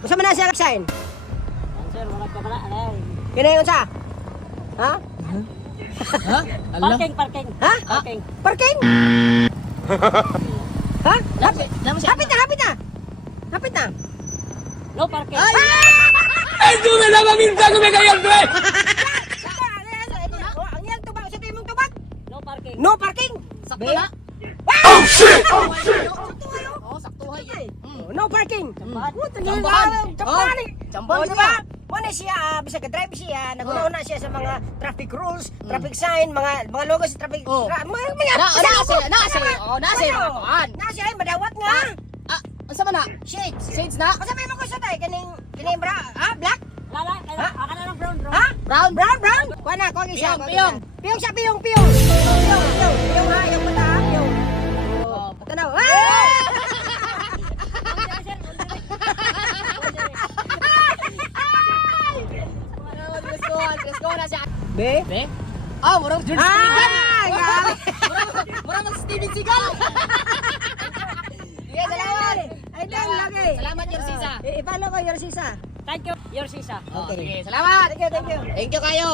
Usa man na siya sign? Sir, wala ka pala. Kini unsa? Ha? Ha? Allah. Parking. Ha? Parking. Parking? Ha? Lapit na. Hapit na. No parking. Ito na lang minta ko may kayang dre. Ang yan tubag sa timong tubag. No parking. No parking. Sakto na. Oh shit. Oh, saktuhay yun. No parking. Jambahan. Jambahan. Jambahan Oh, diba? Muna siya, bisa ka-drive siya, naguna siya sa mga traffic rules, traffic sign, mga logo sa traffic. Oh. Mga Nasa ay madawat nga. Asa man na? Shades. Shades na? Masabi mo ko sa tay kaning bra, black? Lala, aka na lang brown. Ha? Brown. Kuha na, kuha isa. Piyong. Piyong siya, piyong. Piyong ha, yung mata ha, piyong. Oh, patanaw. Let's go na siya. Be? Be? Ah, murang George Seagal. Grabe. Murang mag Steven Seagal. Sige, salamat. Ay, dang lagi. Salamat, Yorsisa. I-follow ko, Yorsisa. Thank you, your sisa. Okay. Okay. Sige, salamat. Thank you. Thank you kayo.